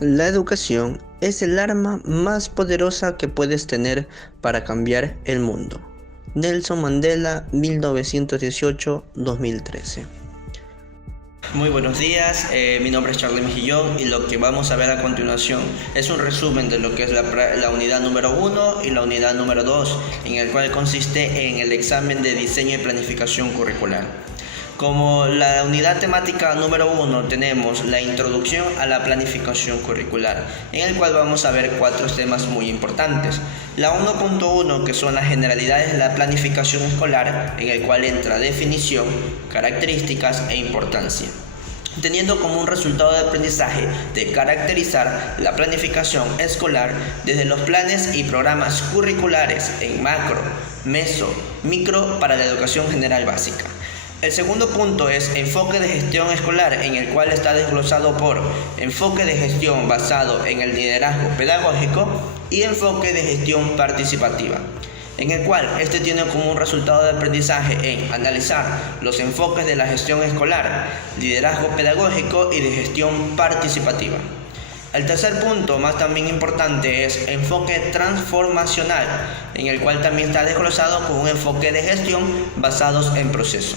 La educación es el arma más poderosa que puedes tener para cambiar el mundo. Nelson Mandela, 1918-2013. Muy buenos días, mi nombre es Charlie Mejillón y lo que vamos a ver a continuación es un resumen de lo que es la unidad número 1 y la unidad número 2, en el cual consiste en el examen de diseño y planificación curricular. Como la unidad temática número 1 tenemos la introducción a la planificación curricular, en el cual vamos a ver 4 temas muy importantes. La 1.1, que son las generalidades de la planificación escolar, en el cual entra definición, características e importancia, teniendo como un resultado de aprendizaje de caracterizar la planificación escolar desde los planes y programas curriculares en macro, meso, micro para la educación general básica. El segundo punto es enfoque de gestión escolar, en el cual está desglosado por enfoque de gestión basado en el liderazgo pedagógico y enfoque de gestión participativa, en el cual este tiene como un resultado de aprendizaje en analizar los enfoques de la gestión escolar, liderazgo pedagógico y de gestión participativa. El tercer punto, más también importante, es enfoque transformacional, en el cual también está desglosado con un enfoque de gestión basados en proceso,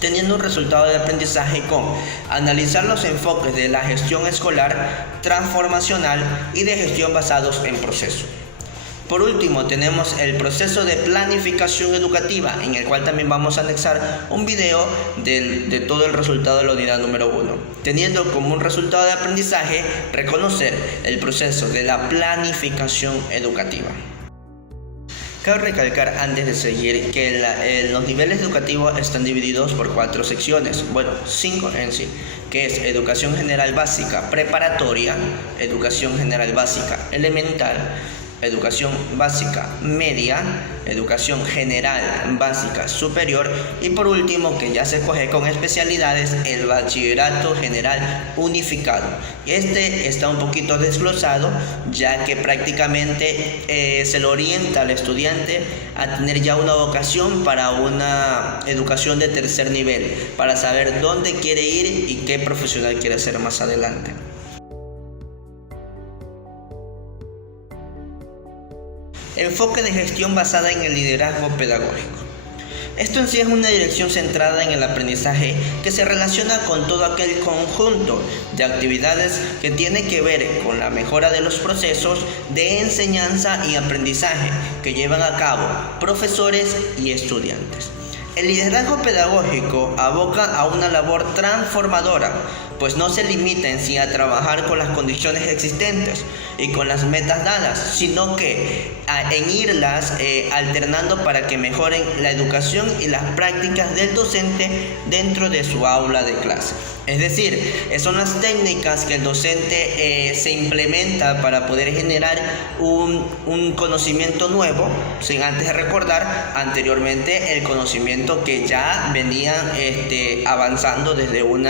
teniendo un resultado de aprendizaje con analizar los enfoques de la gestión escolar, transformacional y de gestión basados en proceso. Por último, tenemos el proceso de planificación educativa, en el cual también vamos a anexar un video de todo el resultado de la unidad número 1, teniendo como un resultado de aprendizaje reconocer el proceso de la planificación educativa. Cabe recalcar antes de seguir que los niveles educativos están divididos por 4 secciones, 5 en sí, que es educación general básica preparatoria, educación general básica elemental, educación básica media, educación general básica superior y por último, que ya se coge con especialidades, el bachillerato general unificado. Este está un poquito desglosado, ya que prácticamente se le orienta al estudiante a tener ya una vocación para una educación de tercer nivel, para saber dónde quiere ir y qué profesional quiere ser más adelante. Enfoque de gestión basada en el liderazgo pedagógico. Esto en sí es una dirección centrada en el aprendizaje que se relaciona con todo aquel conjunto de actividades que tiene que ver con la mejora de los procesos de enseñanza y aprendizaje que llevan a cabo profesores y estudiantes. El liderazgo pedagógico aboca a una labor transformadora, pues no se limita en sí a trabajar con las condiciones existentes y con las metas dadas, sino que en irlas alternando para que mejoren la educación y las prácticas del docente dentro de su aula de clase. Es decir, son las técnicas que el docente se implementa para poder generar un conocimiento nuevo, sin antes recordar anteriormente el conocimiento que ya venían avanzando desde un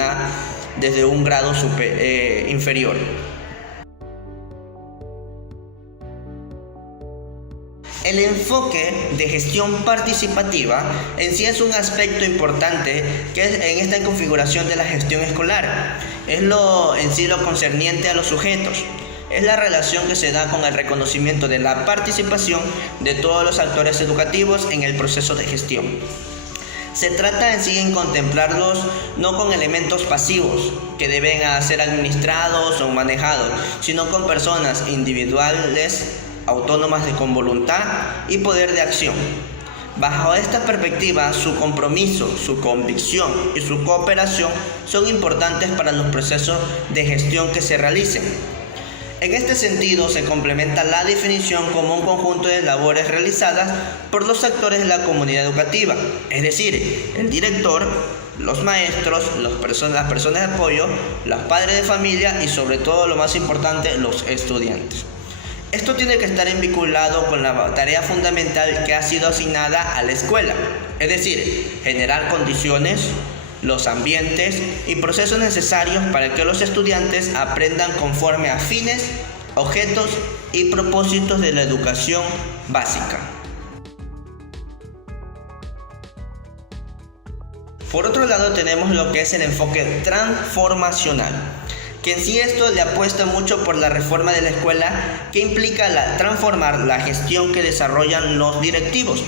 grado inferior. El enfoque de gestión participativa en sí es un aspecto importante que es en esta configuración de la gestión escolar. Es lo concerniente a los sujetos. Es la relación que se da con el reconocimiento de la participación de todos los actores educativos en el proceso de gestión. Se trata en sí en contemplarlos no con elementos pasivos que deben ser administrados o manejados, sino con personas individuales, autónomas con voluntad y poder de acción. Bajo esta perspectiva, su compromiso, su convicción y su cooperación son importantes para los procesos de gestión que se realicen. En este sentido, se complementa la definición como un conjunto de labores realizadas por los actores de la comunidad educativa, es decir, el director, los maestros, las personas de apoyo, los padres de familia y sobre todo, lo más importante, los estudiantes. Esto tiene que estar vinculado con la tarea fundamental que ha sido asignada a la escuela, es decir, generar condiciones, los ambientes y procesos necesarios para que los estudiantes aprendan conforme a fines, objetos y propósitos de la educación básica. Por otro lado, tenemos lo que es el enfoque transformacional. que en sí esto le apuesta mucho por la reforma de la escuela, que implica transformar la gestión que desarrollan los directivos,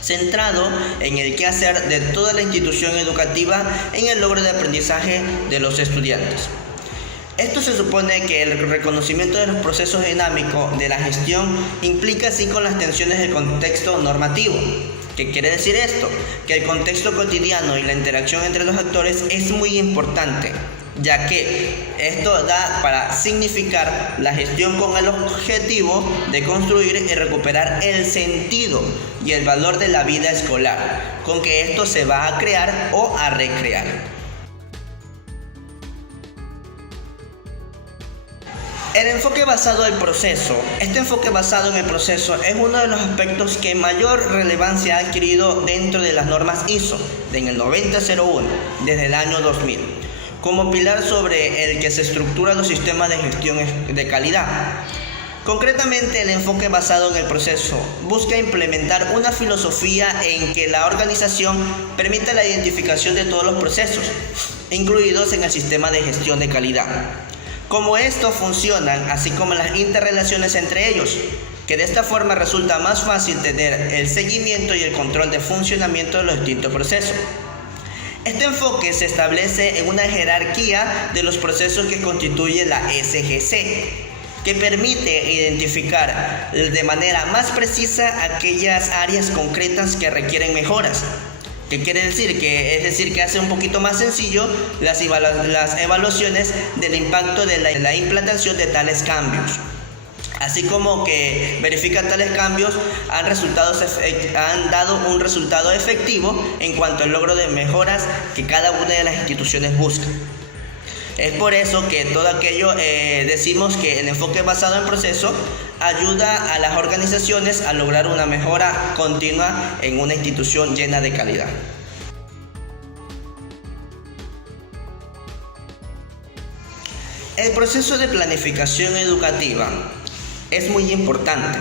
centrado en el quehacer de toda la institución educativa en el logro de aprendizaje de los estudiantes. Esto se supone que el reconocimiento de los procesos dinámicos de la gestión implica así con las tensiones del contexto normativo. ¿Qué quiere decir esto? Que el contexto cotidiano y la interacción entre los actores es muy importante, ya que esto da para significar la gestión con el objetivo de construir y recuperar el sentido y el valor de la vida escolar, con que esto se va a crear o a recrear. El enfoque basado en el proceso. Este enfoque basado en el proceso es uno de los aspectos que mayor relevancia ha adquirido dentro de las normas ISO en el 9001 desde el año 2000, como pilar sobre el que se estructuran los sistemas de gestión de calidad. Concretamente, el enfoque basado en el proceso busca implementar una filosofía en que la organización permita la identificación de todos los procesos incluidos en el sistema de gestión de calidad, cómo estos funcionan, así como las interrelaciones entre ellos, que de esta forma resulta más fácil tener el seguimiento y el control de funcionamiento de los distintos procesos. Este enfoque se establece en una jerarquía de los procesos que constituye la SGC, que permite identificar de manera más precisa aquellas áreas concretas que requieren mejoras. ¿Qué quiere decir? Que hace un poquito más sencillo las evaluaciones del impacto de la implantación de tales cambios, así como que verifica tales cambios han dado un resultado efectivo en cuanto al logro de mejoras que cada una de las instituciones busca. Es por eso que todo aquello decimos que el enfoque basado en proceso ayuda a las organizaciones a lograr una mejora continua en una institución llena de calidad. El proceso de planificación educativa es muy importante,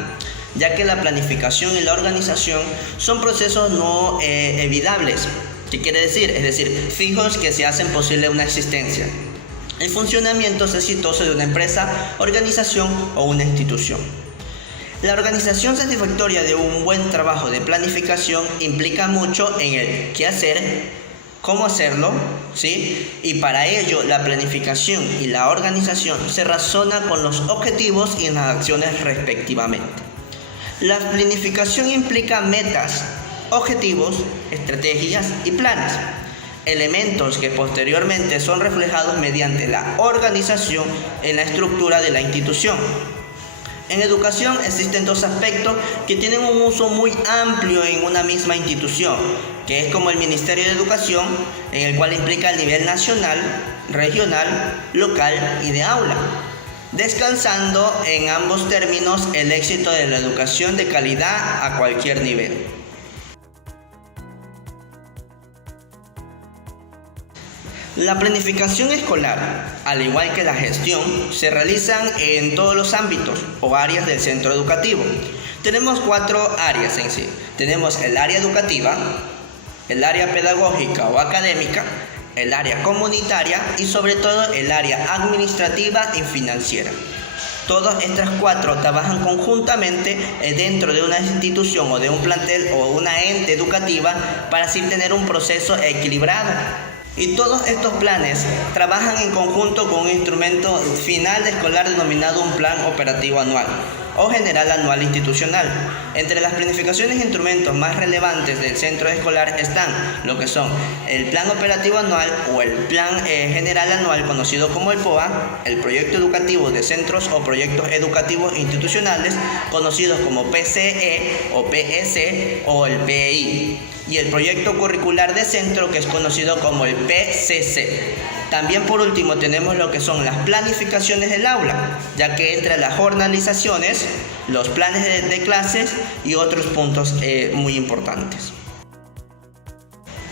ya que la planificación y la organización son procesos no evitables. ¿Qué quiere decir? Es decir, fijos que se hacen posible una existencia. El funcionamiento es exitoso de una empresa, organización o una institución. La organización satisfactoria de un buen trabajo de planificación implica mucho en el qué hacer, cómo hacerlo, ¿sí? Y para ello la planificación y la organización se razona con los objetivos y las acciones respectivamente. La planificación implica metas, objetivos, estrategias y planes, elementos que posteriormente son reflejados mediante la organización en la estructura de la institución. En educación existen dos aspectos que tienen un uso muy amplio en una misma institución, que es como el Ministerio de Educación, en el cual implica el nivel nacional, regional, local y de aula, descansando en ambos términos el éxito de la educación de calidad a cualquier nivel. La planificación escolar, al igual que la gestión, se realizan en todos los ámbitos o áreas del centro educativo. Tenemos 4 áreas en sí. Tenemos el área educativa, el área pedagógica o académica, el área comunitaria y sobre todo el área administrativa y financiera. Todas estas 4 trabajan conjuntamente dentro de una institución o de un plantel o una ente educativa para así tener un proceso equilibrado. Y todos estos planes trabajan en conjunto con un instrumento final de escolar denominado un plan operativo anual o general anual institucional. Entre las planificaciones e instrumentos más relevantes del centro escolar están lo que son el plan operativo anual o el plan general anual conocido como el POA, el proyecto educativo de centros o proyectos educativos institucionales conocidos como PCE o PEC o el PEI, y el proyecto curricular de centro que es conocido como el PCC. También por último tenemos lo que son las planificaciones del aula, ya que entre las jornalizaciones, los planes de clases y otros puntos muy importantes.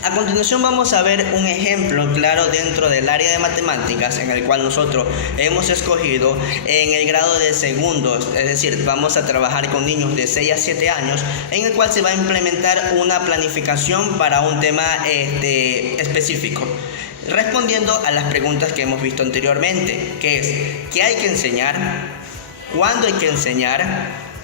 A continuación vamos a ver un ejemplo claro dentro del área de matemáticas en el cual nosotros hemos escogido en el grado de segundos, es decir, vamos a trabajar con niños de 6 a 7 años en el cual se va a implementar una planificación para un tema específico. respondiendo a las preguntas que hemos visto anteriormente, que es ¿qué hay que enseñar? ¿Cuándo hay que enseñar?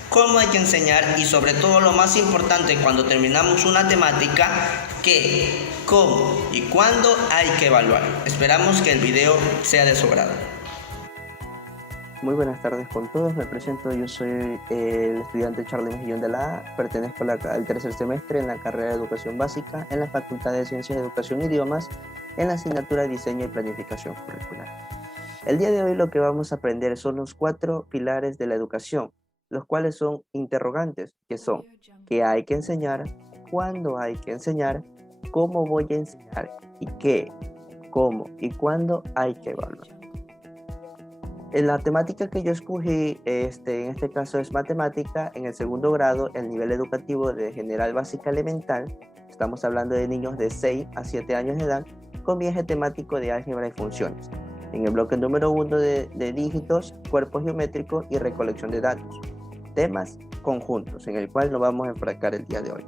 ¿Cómo hay que enseñar? Y sobre todo lo más importante cuando terminamos una temática, ¿qué, cómo y cuándo hay que evaluar? Esperamos que el video sea de su agrado. Muy buenas tardes con todos, me presento, yo soy el estudiante Charlie Mejillón de la A, pertenezco al tercer semestre en la carrera de Educación Básica en la Facultad de Ciencias de Educación e Idiomas en la asignatura de Diseño y Planificación Curricular. El día de hoy lo que vamos a aprender son los 4 pilares de la educación, los cuales son interrogantes, que son ¿qué hay que enseñar? ¿Cuándo hay que enseñar? ¿Cómo voy a enseñar? ¿Y qué, cómo y cuándo hay que evaluar? En la temática que yo escogí, en este caso es matemática, en el segundo grado, el nivel educativo de general básica elemental, estamos hablando de niños de 6 a 7 años de edad, con mi eje temático de álgebra y funciones. En el bloque número 1 de dígitos, cuerpos geométricos y recolección de datos. Temas conjuntos, en el cual nos vamos a enfocar el día de hoy.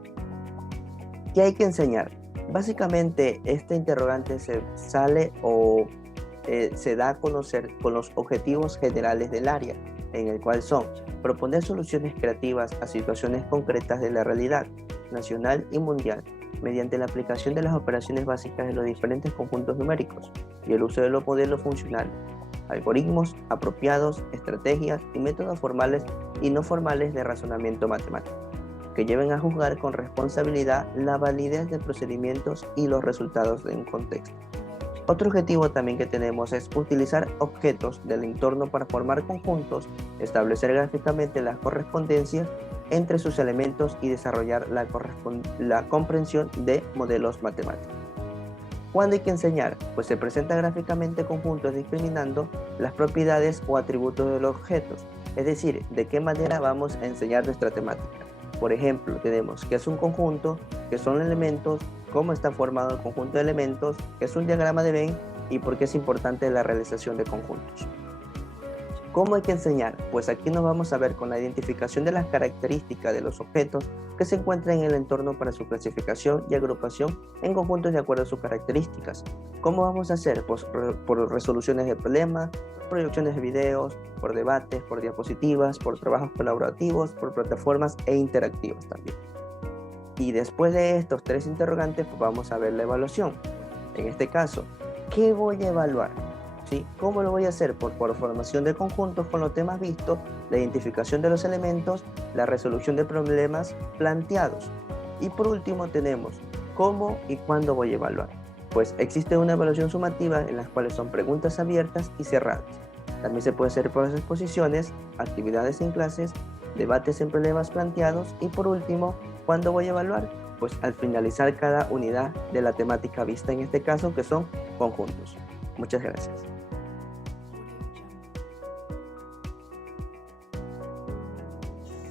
¿Qué hay que enseñar? Básicamente, este interrogante se da a conocer con los objetivos generales del área, en el cual son proponer soluciones creativas a situaciones concretas de la realidad nacional y mundial, mediante la aplicación de las operaciones básicas de los diferentes conjuntos numéricos y el uso de los modelos funcionales, algoritmos apropiados, estrategias y métodos formales y no formales de razonamiento matemático, que lleven a juzgar con responsabilidad la validez de procedimientos y los resultados de un contexto. Otro objetivo también que tenemos es utilizar objetos del entorno para formar conjuntos, establecer gráficamente las correspondencias entre sus elementos y desarrollar la comprensión de modelos matemáticos. ¿Cuándo hay que enseñar? Pues se presenta gráficamente conjuntos discriminando las propiedades o atributos de los objetos, es decir, de qué manera vamos a enseñar nuestra temática. Por ejemplo, tenemos qué es un conjunto, qué son elementos, cómo está formado el conjunto de elementos, qué es un diagrama de Venn y por qué es importante la realización de conjuntos. ¿Cómo hay que enseñar? Pues aquí nos vamos a ver con la identificación de las características de los objetos que se encuentran en el entorno para su clasificación y agrupación en conjuntos de acuerdo a sus características. ¿Cómo vamos a hacer? Pues por resoluciones de problemas, por proyecciones de videos, por debates, por diapositivas, por trabajos colaborativos, por plataformas e interactivas también. Y después de estos 3 interrogantes, pues vamos a ver la evaluación. En este caso, ¿qué voy a evaluar? ¿Sí? ¿Cómo lo voy a hacer? Por formación de conjuntos con los temas vistos, la identificación de los elementos, la resolución de problemas planteados. Y por último tenemos ¿cómo y cuándo voy a evaluar? Pues existe una evaluación sumativa en las cuales son preguntas abiertas y cerradas. También se puede hacer por las exposiciones, actividades en clases, debates en problemas planteados y por último, ¿cuándo voy a evaluar? Pues al finalizar cada unidad de la temática vista en este caso, que son conjuntos. Muchas gracias.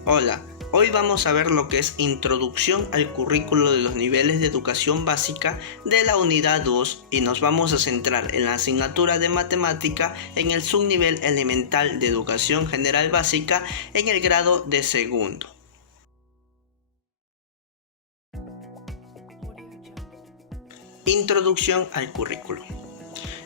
Hola, hoy vamos a ver lo que es Introducción al currículo de los niveles de educación básica de la unidad 2 y nos vamos a centrar en la asignatura de matemática en el subnivel elemental de educación general básica en el grado de segundo. Introducción al currículo.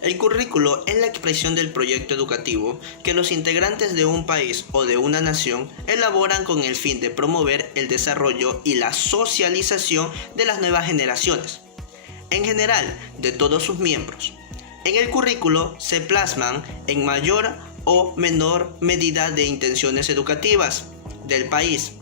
El currículo es la expresión del proyecto educativo que los integrantes de un país o de una nación elaboran con el fin de promover el desarrollo y la socialización de las nuevas generaciones, en general de todos sus miembros. En el currículo se plasman en mayor o menor medida de intenciones educativas del país.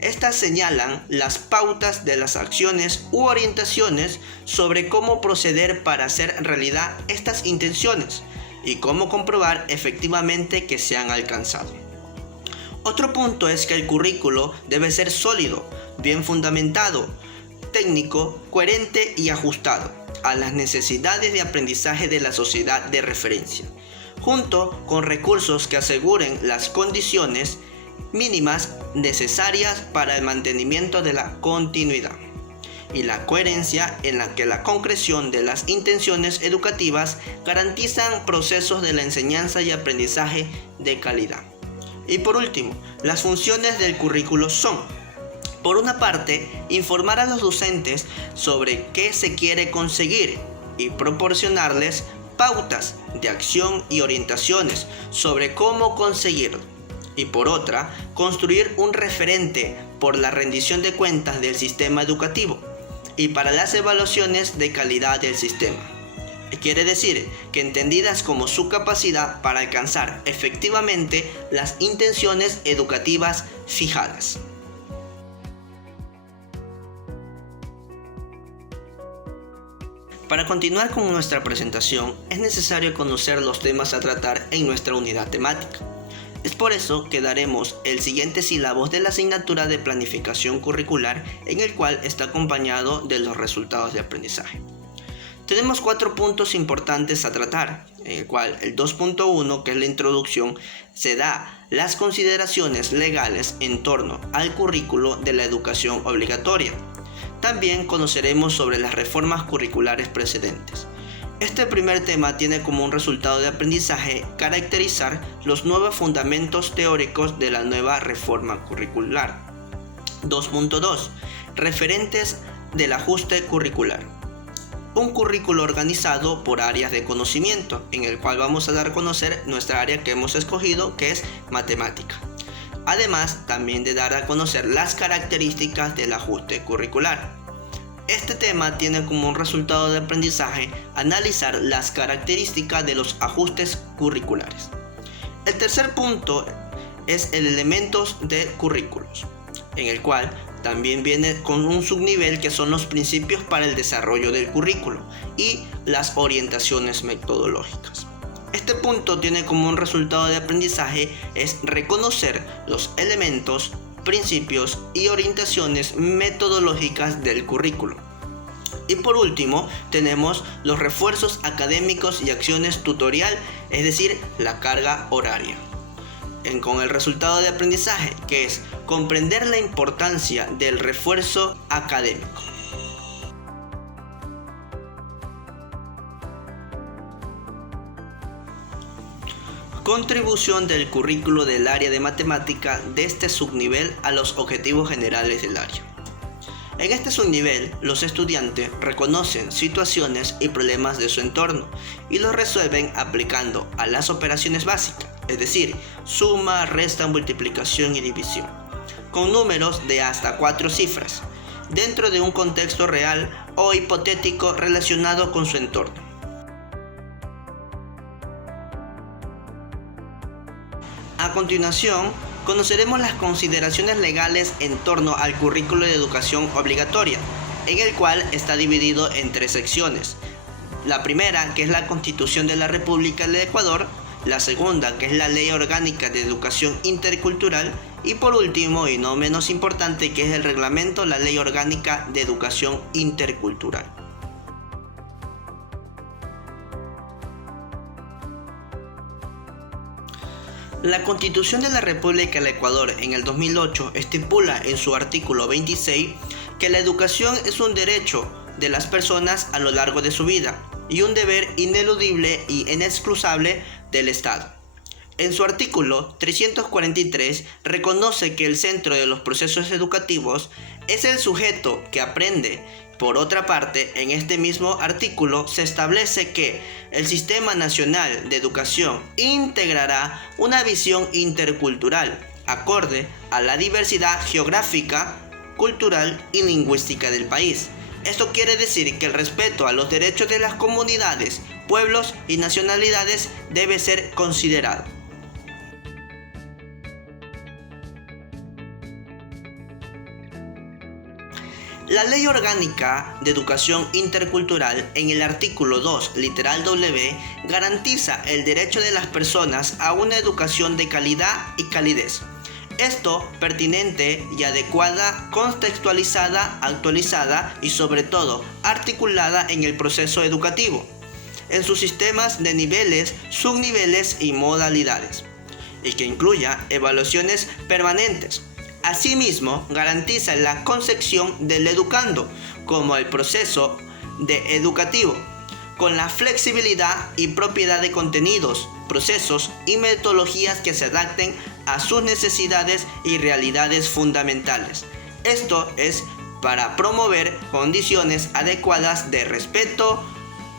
Estas señalan las pautas de las acciones u orientaciones sobre cómo proceder para hacer realidad estas intenciones y cómo comprobar efectivamente que se han alcanzado. Otro punto es que el currículo debe ser sólido, bien fundamentado, técnico, coherente y ajustado a las necesidades de aprendizaje de la sociedad de referencia, junto con recursos que aseguren las condiciones mínimas necesarias para el mantenimiento de la continuidad y la coherencia en la que la concreción de las intenciones educativas garantizan procesos de la enseñanza y aprendizaje de calidad. Y por último, las funciones del currículo son: por una parte, informar a los docentes sobre qué se quiere conseguir y proporcionarles pautas de acción y orientaciones sobre cómo conseguirlo. Y por otra, construir un referente por la rendición de cuentas del sistema educativo y para las evaluaciones de calidad del sistema. Quiere decir que entendidas como su capacidad para alcanzar efectivamente las intenciones educativas fijadas. Para continuar con nuestra presentación, es necesario conocer los temas a tratar en nuestra unidad temática. Es por eso que daremos el siguiente sílabos de la asignatura de planificación curricular, en el cual está acompañado de los resultados de aprendizaje. Tenemos 4 puntos importantes a tratar, en el cual el 2.1, que es la introducción, se da las consideraciones legales en torno al currículo de la educación obligatoria. También conoceremos sobre las reformas curriculares precedentes. Este primer tema tiene como un resultado de aprendizaje caracterizar los nuevos fundamentos teóricos de la nueva reforma curricular. 2.2. Referentes del ajuste curricular. Un currículo organizado por áreas de conocimiento, en el cual vamos a dar a conocer nuestra área que hemos escogido, que es matemática. Además, también de dar a conocer las características del ajuste curricular. Este tema tiene como un resultado de aprendizaje analizar las características de los ajustes curriculares. El tercer punto es el elementos de currículos, en el cual también viene con un subnivel que son los principios para el desarrollo del currículo y las orientaciones metodológicas. Este punto tiene como un resultado de aprendizaje es reconocer los elementos, principios y orientaciones metodológicas del currículo. Y por último tenemos los refuerzos académicos y acciones tutorial, es decir, la carga horaria. Con el resultado de aprendizaje, que es comprender la importancia del refuerzo académico. Contribución del currículo del área de matemática de este subnivel a los objetivos generales del área. En este subnivel, los estudiantes reconocen situaciones y problemas de su entorno y los resuelven aplicando a las operaciones básicas, es decir, suma, resta, multiplicación y división, con números de hasta 4 cifras, dentro de un contexto real o hipotético relacionado con su entorno. A continuación, conoceremos las consideraciones legales en torno al currículo de educación obligatoria, en el cual está dividido en 3 secciones. La primera, que es la Constitución de la República del Ecuador, la segunda, que es la Ley Orgánica de Educación Intercultural, y por último, y no menos importante, que es el reglamento, la Ley Orgánica de Educación Intercultural. La Constitución de la República del Ecuador en el 2008 estipula en su artículo 26 que la educación es un derecho de las personas a lo largo de su vida y un deber ineludible y inexcusable del Estado. En su artículo 343 reconoce que el centro de los procesos educativos es el sujeto que aprende. Por otra parte, en este mismo artículo se establece que el Sistema Nacional de Educación integrará una visión intercultural, acorde a la diversidad geográfica, cultural y lingüística del país. Esto quiere decir que el respeto a los derechos de las comunidades, pueblos y nacionalidades debe ser considerado. La Ley Orgánica de Educación Intercultural, en el artículo 2, literal W, garantiza el derecho de las personas a una educación de calidad y calidez. Esto pertinente y adecuada, contextualizada, actualizada y sobre todo articulada en el proceso educativo, en sus sistemas de niveles, subniveles y modalidades, y que incluya evaluaciones permanentes. Asimismo, garantiza la concepción del educando como el proceso educativo, con la flexibilidad y propiedad de contenidos, procesos y metodologías que se adapten a sus necesidades y realidades fundamentales. Esto es para promover condiciones adecuadas de respeto,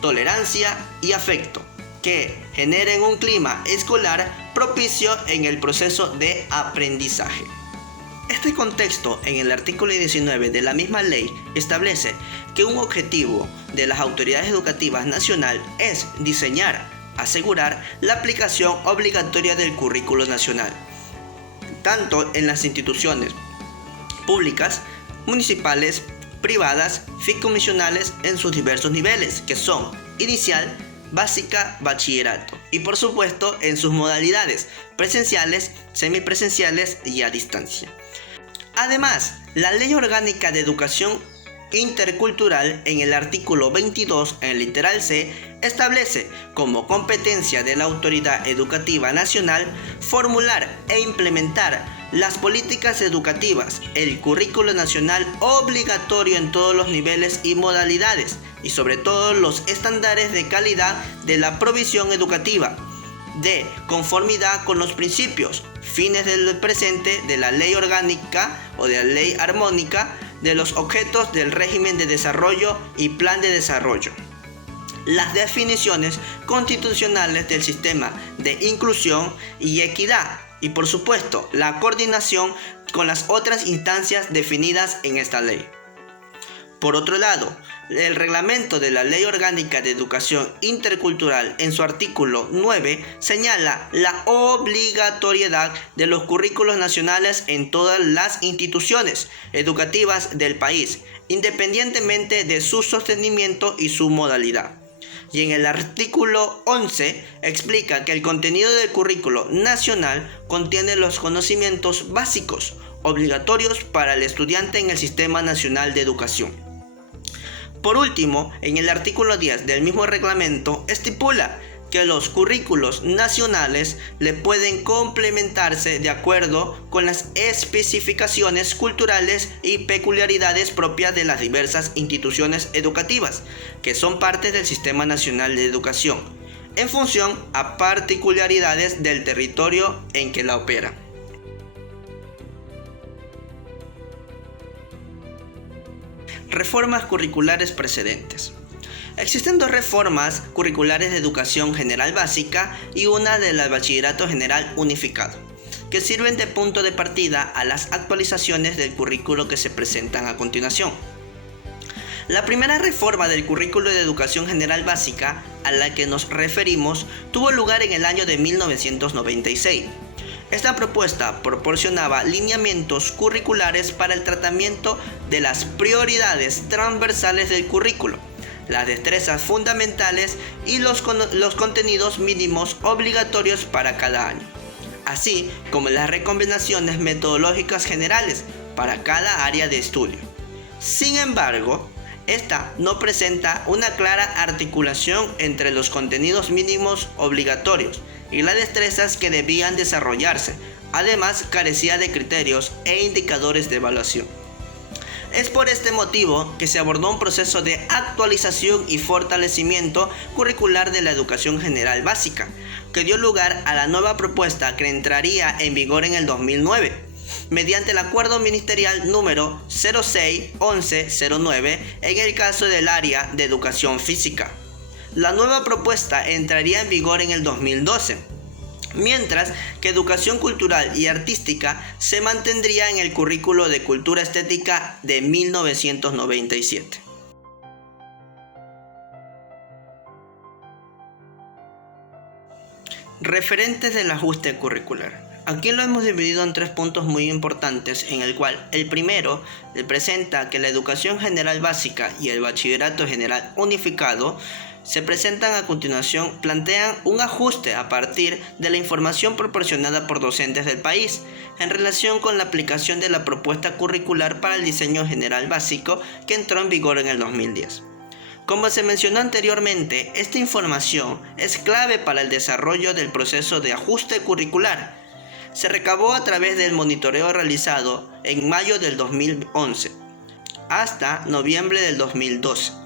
tolerancia y afecto, que generen un clima escolar propicio en el proceso de aprendizaje. Este contexto, en el artículo 19 de la misma ley, establece que un objetivo de las autoridades educativas nacional es diseñar, asegurar la aplicación obligatoria del currículo nacional, tanto en las instituciones públicas, municipales, privadas, fideicomisionales en sus diversos niveles, que son inicial, básica, bachillerato, y por supuesto en sus modalidades presenciales, semipresenciales y a distancia. Además, la Ley Orgánica de Educación Intercultural, en el artículo 22, en el literal C, establece como competencia de la Autoridad Educativa Nacional formular e implementar las políticas educativas, el currículo nacional obligatorio en todos los niveles y modalidades, y sobre todo los estándares de calidad de la provisión educativa, de conformidad con los principios, fines del presente de la ley orgánica o de la ley armónica, de los objetos del régimen de desarrollo y plan de desarrollo, las definiciones constitucionales del sistema de inclusión y equidad, y por supuesto la coordinación con las otras instancias definidas en esta ley. Por otro lado, el reglamento de la Ley Orgánica de Educación Intercultural, en su artículo 9, señala la obligatoriedad de los currículos nacionales en todas las instituciones educativas del país, independientemente de su sostenimiento y su modalidad. Y en el artículo 11 explica que el contenido del currículo nacional contiene los conocimientos básicos obligatorios para el estudiante en el Sistema Nacional de Educación. Por último, en el artículo 10 del mismo reglamento estipula que los currículos nacionales le pueden complementarse de acuerdo con las especificaciones culturales y peculiaridades propias de las diversas instituciones educativas que son parte del Sistema Nacional de Educación, en función a particularidades del territorio en que la opera. Reformas curriculares precedentes. Existen dos reformas curriculares de educación general básica y una del bachillerato general unificado, que sirven de punto de partida a las actualizaciones del currículo que se presentan a continuación. La primera reforma del currículo de educación general básica, a la que nos referimos, tuvo lugar en el año de 1996. Esta propuesta proporcionaba lineamientos curriculares para el tratamiento de las prioridades transversales del currículo, las destrezas fundamentales y los contenidos mínimos obligatorios para cada año, así como las recomendaciones metodológicas generales para cada área de estudio. Sin embargo, esta no presenta una clara articulación entre los contenidos mínimos obligatorios y las destrezas que debían desarrollarse. Además, carecía de criterios e indicadores de evaluación. Es por este motivo que se abordó un proceso de actualización y fortalecimiento curricular de la educación general básica, que dio lugar a la nueva propuesta que entraría en vigor en el 2009, mediante el acuerdo ministerial número 06-1109 en el caso del área de educación física. La nueva propuesta entraría en vigor en el 2012. Mientras que educación cultural y artística se mantendría en el currículo de cultura estética de 1997. Referentes del ajuste curricular. Aquí lo hemos dividido en tres puntos muy importantes, en el cual el primero presenta que la educación general básica y el bachillerato general unificado se presentan a continuación, plantean un ajuste a partir de la información proporcionada por docentes del país en relación con la aplicación de la propuesta curricular para el diseño general básico que entró en vigor en el 2010. Como se mencionó anteriormente, esta información es clave para el desarrollo del proceso de ajuste curricular. Se recabó a través del monitoreo realizado en mayo del 2011 hasta noviembre del 2012.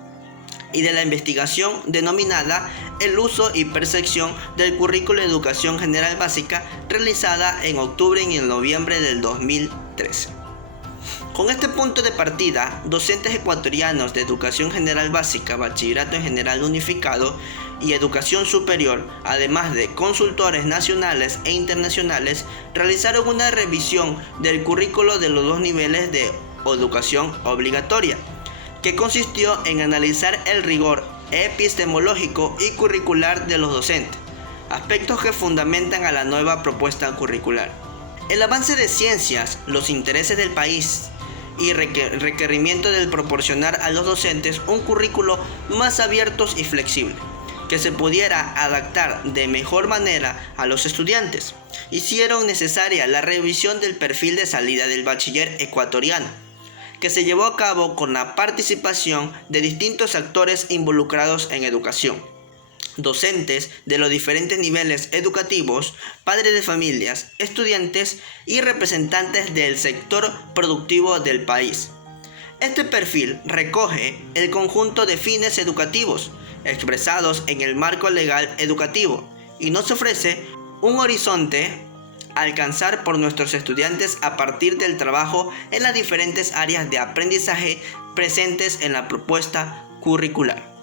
Y de la investigación denominada El uso y percepción del currículo de educación general básica, realizada en octubre y en noviembre del 2013. Con este punto de partida, docentes ecuatorianos de Educación General Básica, Bachillerato en General Unificado y Educación Superior, además de consultores nacionales e internacionales, realizaron una revisión del currículo de los dos niveles de educación obligatoria, que consistió en analizar el rigor epistemológico y curricular de los docentes, aspectos que fundamentan a la nueva propuesta curricular. El avance de ciencias, los intereses del país y requerimiento del proporcionar a los docentes un currículo más abierto y flexible, que se pudiera adaptar de mejor manera a los estudiantes, hicieron necesaria la revisión del perfil de salida del bachiller ecuatoriano, que se llevó a cabo con la participación de distintos actores involucrados en educación, docentes de los diferentes niveles educativos, padres de familias, estudiantes y representantes del sector productivo del país. Este perfil recoge el conjunto de fines educativos expresados en el marco legal educativo y nos ofrece un horizonte a alcanzar por nuestros estudiantes a partir del trabajo en las diferentes áreas de aprendizaje presentes en la propuesta curricular.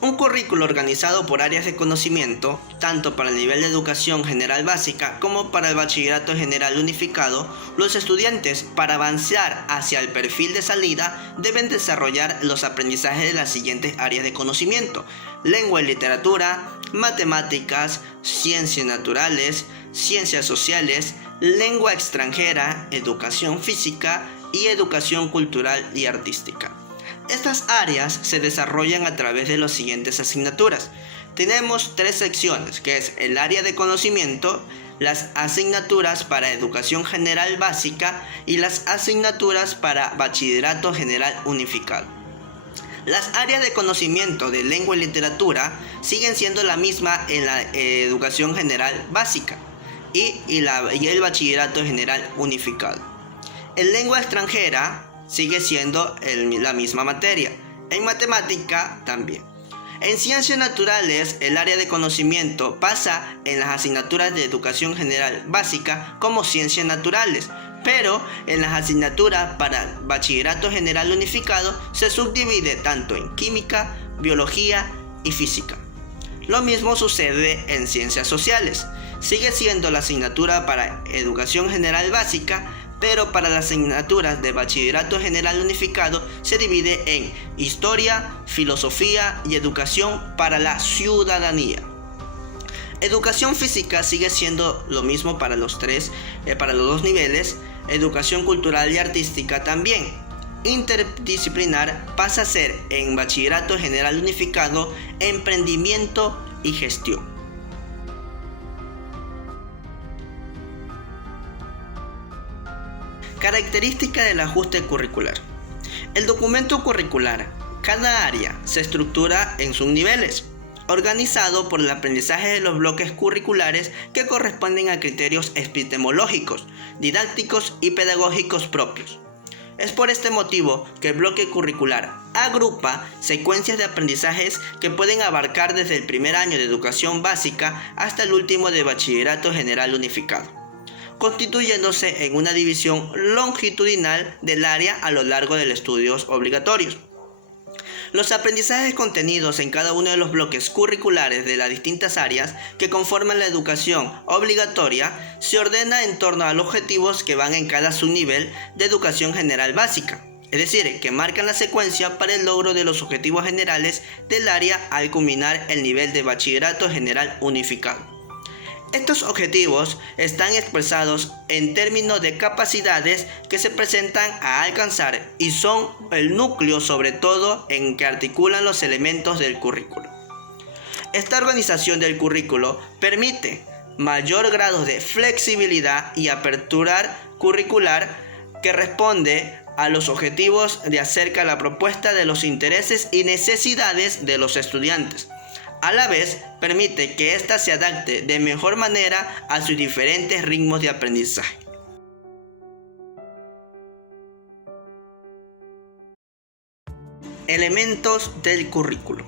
Un currículo organizado por áreas de conocimiento, tanto para el nivel de educación general básica como para el bachillerato general unificado. Los estudiantes, para avanzar hacia el perfil de salida, deben desarrollar los aprendizajes de las siguientes áreas de conocimiento: lengua y literatura, matemáticas, ciencias naturales, ciencias sociales, lengua extranjera, educación física y educación cultural y artística. Estas áreas se desarrollan a través de las siguientes asignaturas. Tenemos tres secciones, que es el área de conocimiento, las asignaturas para educación general básica y las asignaturas para bachillerato general unificado. Las áreas de conocimiento de lengua y literatura siguen siendo la misma en la educación general básica y el bachillerato general unificado. En lengua extranjera sigue siendo la misma materia. En matemática también. En ciencias naturales, el área de conocimiento pasa en las asignaturas de educación general básica como ciencias naturales, pero en las asignaturas para bachillerato general unificado se subdivide tanto en química, biología y física. Lo mismo sucede en ciencias sociales. Sigue siendo la asignatura para educación general básica, pero para las asignaturas de bachillerato general unificado se divide en historia, filosofía y educación para la ciudadanía. Educación física sigue siendo lo mismo para los dos niveles. Educación cultural y artística también. Interdisciplinar pasa a ser en bachillerato general unificado emprendimiento y gestión. Característica del ajuste curricular. El documento curricular, cada área se estructura en subniveles, organizado por el aprendizaje de los bloques curriculares que corresponden a criterios epistemológicos, didácticos y pedagógicos propios. Es por este motivo que el bloque curricular agrupa secuencias de aprendizajes que pueden abarcar desde el primer año de educación básica hasta el último de bachillerato general unificado, constituyéndose en una división longitudinal del área a lo largo de los estudios obligatorios. Los aprendizajes contenidos en cada uno de los bloques curriculares de las distintas áreas que conforman la educación obligatoria se ordena en torno a los objetivos que van en cada subnivel de educación general básica, es decir, que marcan la secuencia para el logro de los objetivos generales del área al culminar el nivel de bachillerato general unificado. Estos objetivos están expresados en términos de capacidades que se presentan a alcanzar y son el núcleo sobre todo en que articulan los elementos del currículo. Esta organización del currículo permite mayor grado de flexibilidad y apertura curricular que responde a los objetivos de acerca la propuesta de los intereses y necesidades de los estudiantes. A la vez, permite que ésta se adapte de mejor manera a sus diferentes ritmos de aprendizaje. Elementos del currículo.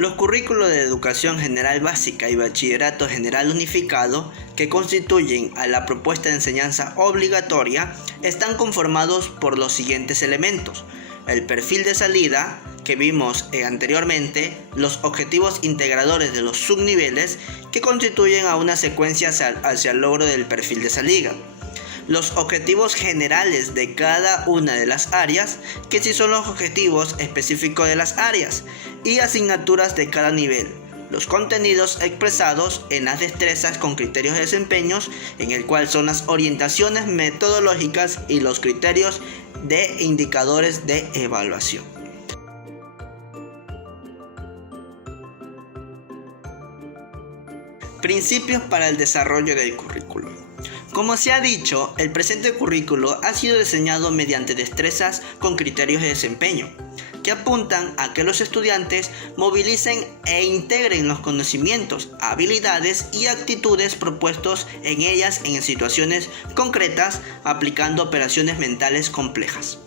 Los currículos de educación general básica y bachillerato general unificado, que constituyen a la propuesta de enseñanza obligatoria, están conformados por los siguientes elementos: el perfil de salida, que vimos anteriormente, los objetivos integradores de los subniveles, que constituyen a una secuencia hacia el logro del perfil de salida, los objetivos generales de cada una de las áreas, que sí son los objetivos específicos de las áreas, y asignaturas de cada nivel, los contenidos expresados en las destrezas con criterios de desempeños, en el cual son las orientaciones metodológicas y los criterios de indicadores de evaluación. Principios para el desarrollo del currículo. Como se ha dicho, el presente currículo ha sido diseñado mediante destrezas con criterios de desempeño, que apuntan a que los estudiantes movilicen e integren los conocimientos, habilidades y actitudes propuestos en ellas en situaciones concretas, aplicando operaciones mentales complejas,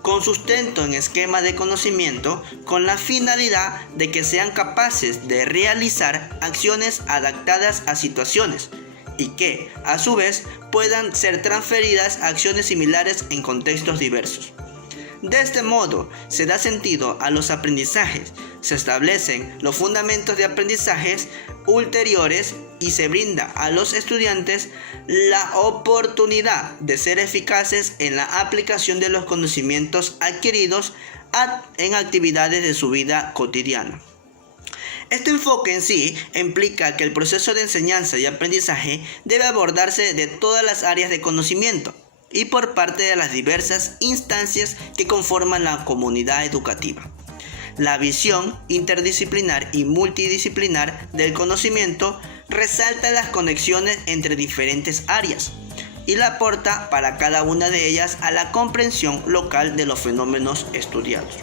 con sustento en esquema de conocimiento, con la finalidad de que sean capaces de realizar acciones adaptadas a situaciones y que, a su vez, puedan ser transferidas a acciones similares en contextos diversos. De este modo, se da sentido a los aprendizajes, se establecen los fundamentos de aprendizajes ulteriores y se brinda a los estudiantes la oportunidad de ser eficaces en la aplicación de los conocimientos adquiridos en actividades de su vida cotidiana. Este enfoque en sí implica que el proceso de enseñanza y aprendizaje debe abordarse de todas las áreas de conocimiento y por parte de las diversas instancias que conforman la comunidad educativa. La visión interdisciplinar y multidisciplinar del conocimiento resalta las conexiones entre diferentes áreas y la aporta para cada una de ellas a la comprensión local de los fenómenos estudiados.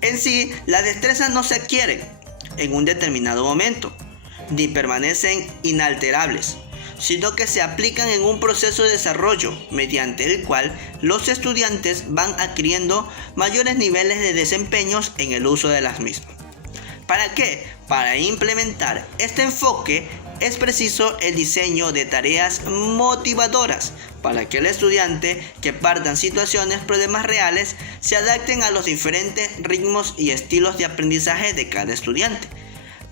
En sí, las destrezas no se adquieren en un determinado momento, ni permanecen inalterables, sino que se aplican en un proceso de desarrollo mediante el cual los estudiantes van adquiriendo mayores niveles de desempeños en el uso de las mismas. ¿Para qué? Para implementar este enfoque es preciso el diseño de tareas motivadoras para que el estudiante que partan situaciones, problemas reales, se adapten a los diferentes ritmos y estilos de aprendizaje de cada estudiante,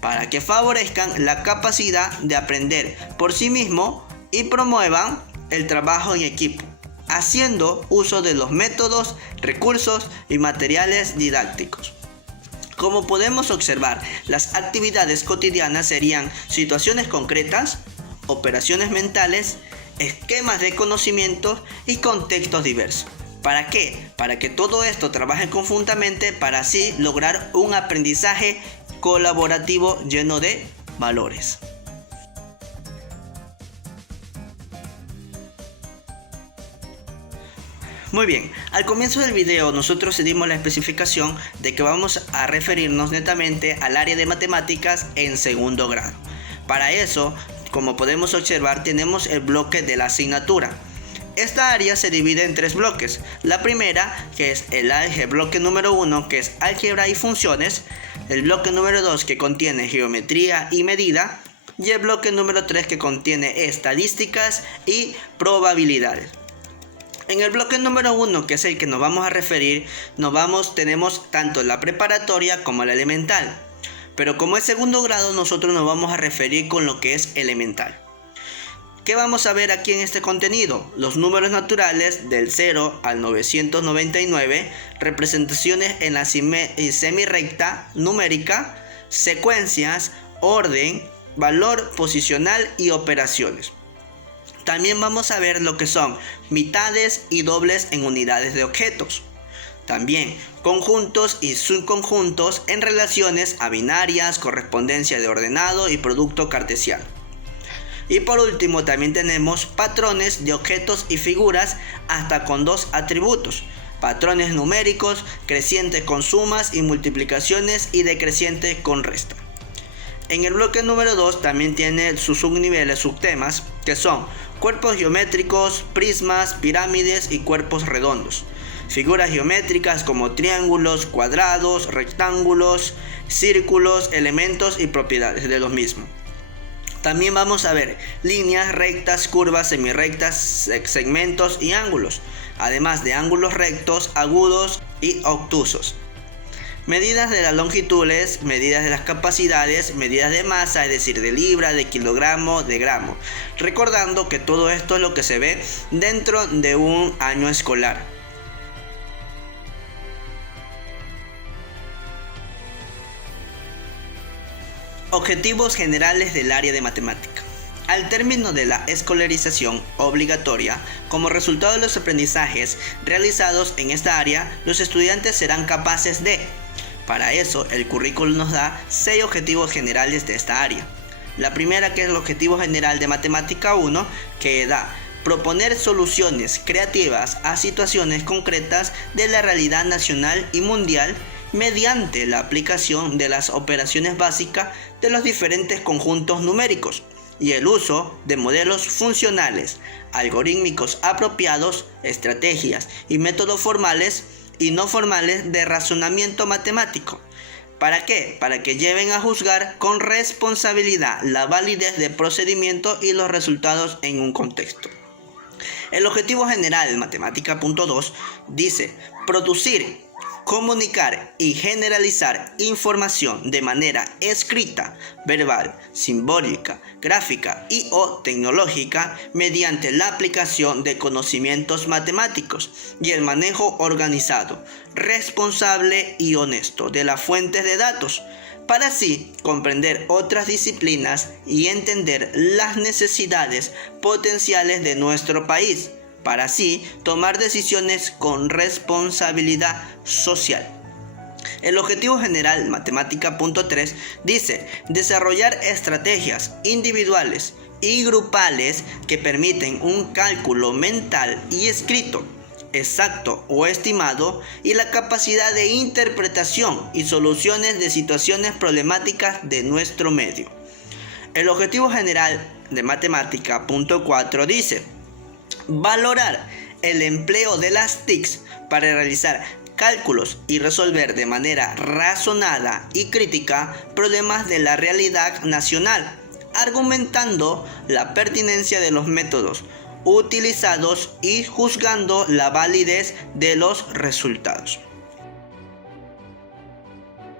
para que favorezcan la capacidad de aprender por sí mismo y promuevan el trabajo en equipo, haciendo uso de los métodos, recursos y materiales didácticos. Como podemos observar, las actividades cotidianas serían situaciones concretas, operaciones mentales, esquemas de conocimiento y contextos diversos. ¿Para qué? Para que todo esto trabaje conjuntamente para así lograr un aprendizaje colaborativo lleno de valores. Muy bien, al comienzo del video nosotros dimos la especificación de que vamos a referirnos netamente al área de matemáticas en segundo grado. Para eso, como podemos observar, tenemos el bloque de la asignatura. Esta área se divide en tres bloques. La primera, que es el bloque número 1, que es álgebra y funciones. El bloque número 2, que contiene geometría y medida. Y el bloque número 3, que contiene estadísticas y probabilidades. En el bloque número 1, que es el que nos vamos a referir, tenemos tanto la preparatoria como la elemental. Pero como es segundo grado, nosotros nos vamos a referir con lo que es elemental. ¿Qué vamos a ver aquí en este contenido? Los números naturales del 0 al 999, representaciones en la semirrecta numérica, secuencias, orden, valor posicional y operaciones. También vamos a ver lo que son mitades y dobles en unidades de objetos. También conjuntos y subconjuntos en relaciones a binarias, correspondencia de ordenado y producto cartesiano. Y por último también tenemos patrones de objetos y figuras hasta con 2 atributos. Patrones numéricos, crecientes con sumas y multiplicaciones y decrecientes con resta. En el bloque número 2 también tiene sus subniveles, subtemas, que son cuerpos geométricos, prismas, pirámides y cuerpos redondos. figuras geométricas como triángulos, cuadrados, rectángulos, círculos, elementos y propiedades de los mismos. También vamos a ver líneas, rectas, curvas, semirrectas, segmentos y ángulos, además de ángulos rectos, agudos y obtusos. Medidas de las longitudes, medidas de las capacidades, medidas de masa, es decir, de libra, de kilogramo, de gramo. Recordando que todo esto es lo que se ve dentro de un año escolar. Objetivos generales del área de matemática. Al término de la escolarización obligatoria, como resultado de los aprendizajes realizados en esta área, los estudiantes serán capaces de... Para eso, el currículo nos da 6 objetivos generales de esta área. La primera, que es el objetivo general de matemática 1, que da proponer soluciones creativas a situaciones concretas de la realidad nacional y mundial mediante la aplicación de las operaciones básicas de los diferentes conjuntos numéricos y el uso de modelos funcionales, algorítmicos apropiados, estrategias y métodos formales y no formales de razonamiento matemático. ¿Para qué? Para que lleven a juzgar con responsabilidad la validez del procedimiento y los resultados en un contexto. El objetivo general, matemática punto 2, dice producir, comunicar y generalizar información de manera escrita, verbal, simbólica, gráfica y o tecnológica mediante la aplicación de conocimientos matemáticos y el manejo organizado, responsable y honesto de las fuentes de datos, para así comprender otras disciplinas y entender las necesidades potenciales de nuestro país, para así tomar decisiones con responsabilidad social. El objetivo general, matemática punto 3, dice desarrollar estrategias individuales y grupales que permiten un cálculo mental y escrito, exacto o estimado, y la capacidad de interpretación y soluciones de situaciones problemáticas de nuestro medio. El objetivo general de matemática punto 4 dice valorar el empleo de las TICs para realizar cálculos y resolver de manera razonada y crítica problemas de la realidad nacional, argumentando la pertinencia de los métodos utilizados y juzgando la validez de los resultados.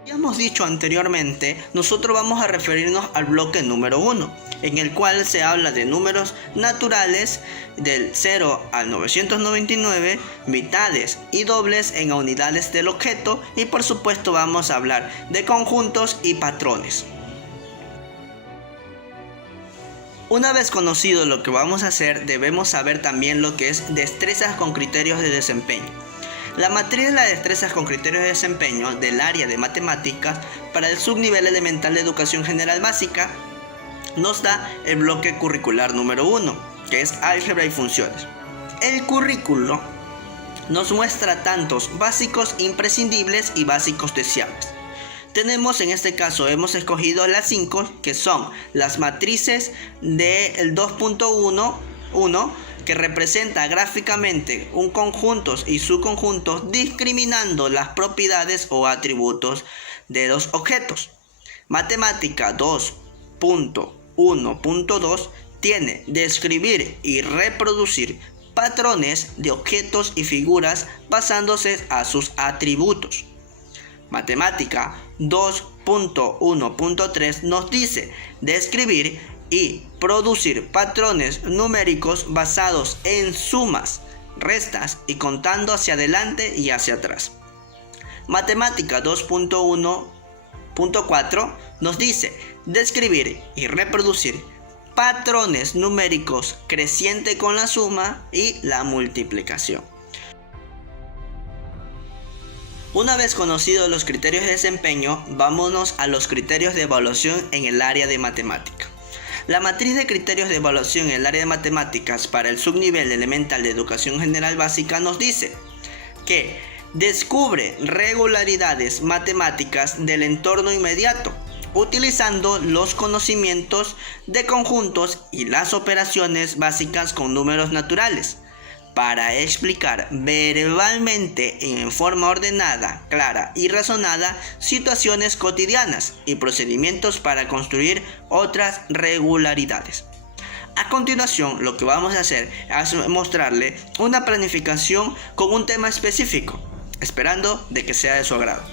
Ya hemos dicho anteriormente, nosotros vamos a referirnos al bloque número 1, en el cual se habla de números naturales del 0 al 999, mitades y dobles en unidades del objeto, y por supuesto vamos a hablar de conjuntos y patrones. Una vez conocido lo que vamos a hacer, debemos saber también lo que es destrezas con criterios de desempeño. La matriz de las destrezas con criterios de desempeño del área de matemáticas para el subnivel elemental de educación general básica nos da el bloque curricular número 1, que es álgebra y funciones. El currículo nos muestra tantos básicos imprescindibles y básicos deseables. Tenemos, en este caso, hemos escogido las 5, que son las matrices del 2.1, que representa gráficamente un conjunto y subconjuntos discriminando las propiedades o atributos de los objetos. Matemática 2.1.2 tiene describir y reproducir patrones de objetos y figuras basándose a sus atributos. Matemática 2.1.3 nos dice describir y producir patrones numéricos basados en sumas, restas y contando hacia adelante y hacia atrás. Matemática 2.1.4 nos dice describir y reproducir patrones numéricos creciente con la suma y la multiplicación. Una vez conocidos los criterios de desempeño, vámonos a los criterios de evaluación en el área de matemática. La matriz de criterios de evaluación en el área de matemáticas para el subnivel elemental de educación general básica nos dice que descubre regularidades matemáticas del entorno inmediato, utilizando los conocimientos de conjuntos y las operaciones básicas con números naturales, para explicar verbalmente en forma ordenada, clara y razonada situaciones cotidianas y procedimientos para construir otras regularidades. A continuación, lo que vamos a hacer es mostrarle una planificación con un tema específico, esperando de que sea de su agrado.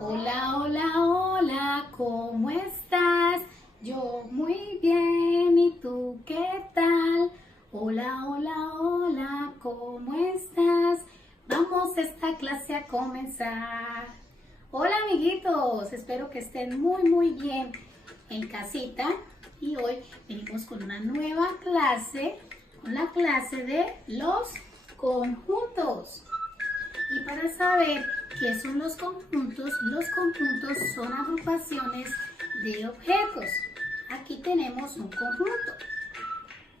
Hola, hola, hola, ¿cómo estás? Yo muy bien, ¿y tú qué tal? Hola, hola, hola, ¿cómo estás? Vamos esta clase a comenzar. Hola amiguitos, espero que estén muy bien en casita y hoy venimos con una nueva clase, con la clase de los conjuntos. Y para saber qué son los conjuntos son agrupaciones de objetos. Aquí tenemos un conjunto.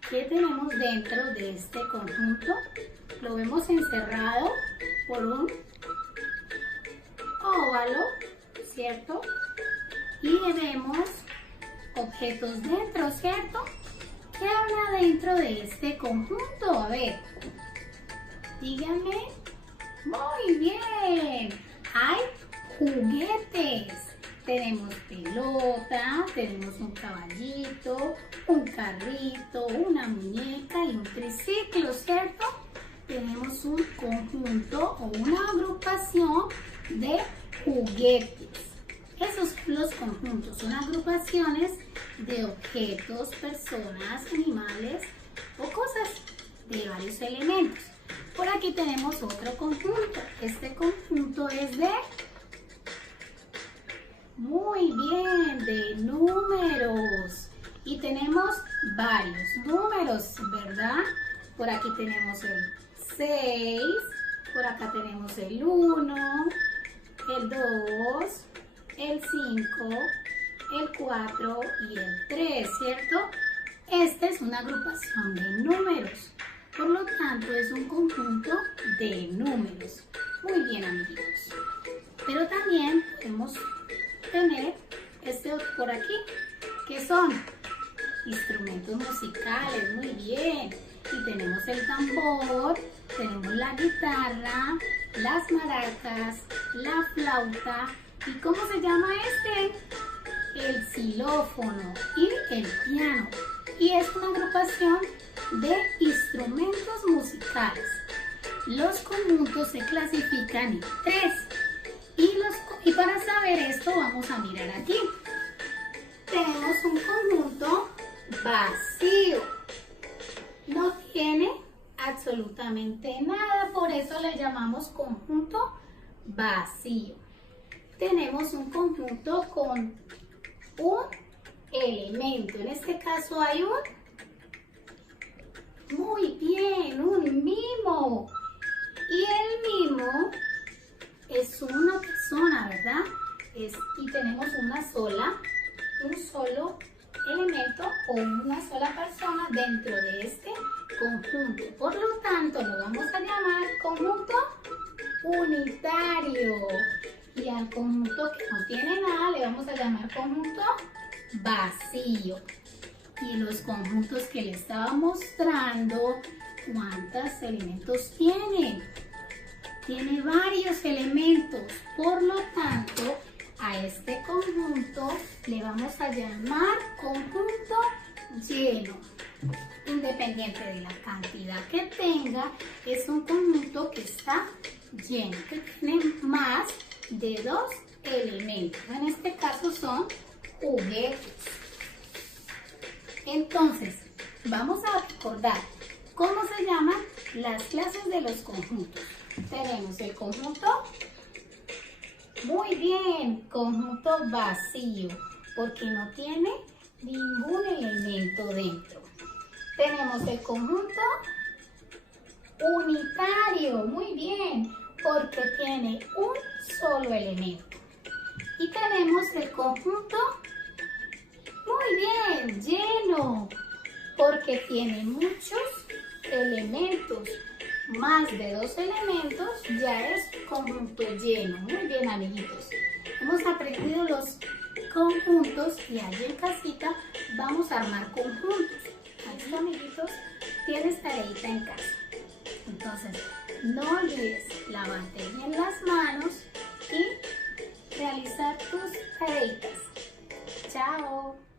¿Qué tenemos dentro de este conjunto? Lo vemos encerrado por un óvalo, ¿cierto? Y vemos objetos dentro, ¿cierto? ¿Qué habla dentro de este conjunto? A ver, díganme. Muy bien, hay juguetes. Tenemos pelota, tenemos un caballito, un carrito, una muñeca y un triciclo, ¿cierto? Tenemos un conjunto o una agrupación de juguetes. Esos son los conjuntos, son agrupaciones de objetos, personas, animales o cosas de varios elementos. Por aquí tenemos otro conjunto. Este conjunto es de, muy bien, de números. Y tenemos varios números, ¿verdad? Por aquí tenemos el 6, por acá tenemos el 1, el 2, el 5, el 4 y el 3, ¿cierto? Esta es una agrupación de números. Por lo tanto, es un conjunto de números. Muy bien, amiguitos. Pero también podemos tener este otro por aquí, que son instrumentos musicales. Muy bien. Y tenemos el tambor, tenemos la guitarra, las maracas, la flauta. ¿Y cómo se llama este? El xilófono y el piano. Y es una agrupación de instrumentos musicales. Los conjuntos se clasifican en 3 y para saber esto vamos a mirar aquí. Tenemos un conjunto vacío, no tiene absolutamente nada, por eso le llamamos conjunto vacío. Tenemos un conjunto con un elemento, en este caso hay muy bien, un mimo. Y el mimo es una persona, ¿verdad? Y tenemos un solo elemento o una sola persona dentro de este conjunto. Por lo tanto, lo vamos a llamar conjunto unitario. Y al conjunto que no tiene nada le vamos a llamar conjunto vacío. Y los conjuntos que le estaba mostrando, ¿cuántos elementos tienen? Tiene varios elementos, por lo tanto, a este conjunto le vamos a llamar conjunto lleno. Independiente de la cantidad que tenga, es un conjunto que está lleno, que tiene más de 2 elementos. En este caso son juguetes. Entonces, vamos a recordar cómo se llaman las clases de los conjuntos. Tenemos el conjunto, muy bien, conjunto vacío, porque no tiene ningún elemento dentro. Tenemos el conjunto unitario, muy bien, porque tiene un solo elemento. Y tenemos el conjunto, muy bien, lleno, porque tiene muchos elementos. Más de 2 elementos ya es conjunto lleno. Muy bien, amiguitos. Hemos aprendido los conjuntos y allí en casita vamos a armar conjuntos. Listo, amiguitos, tienes tareita en casa. Entonces, no olvides lavarte bien las manos y realizar tus tareitas. Chao.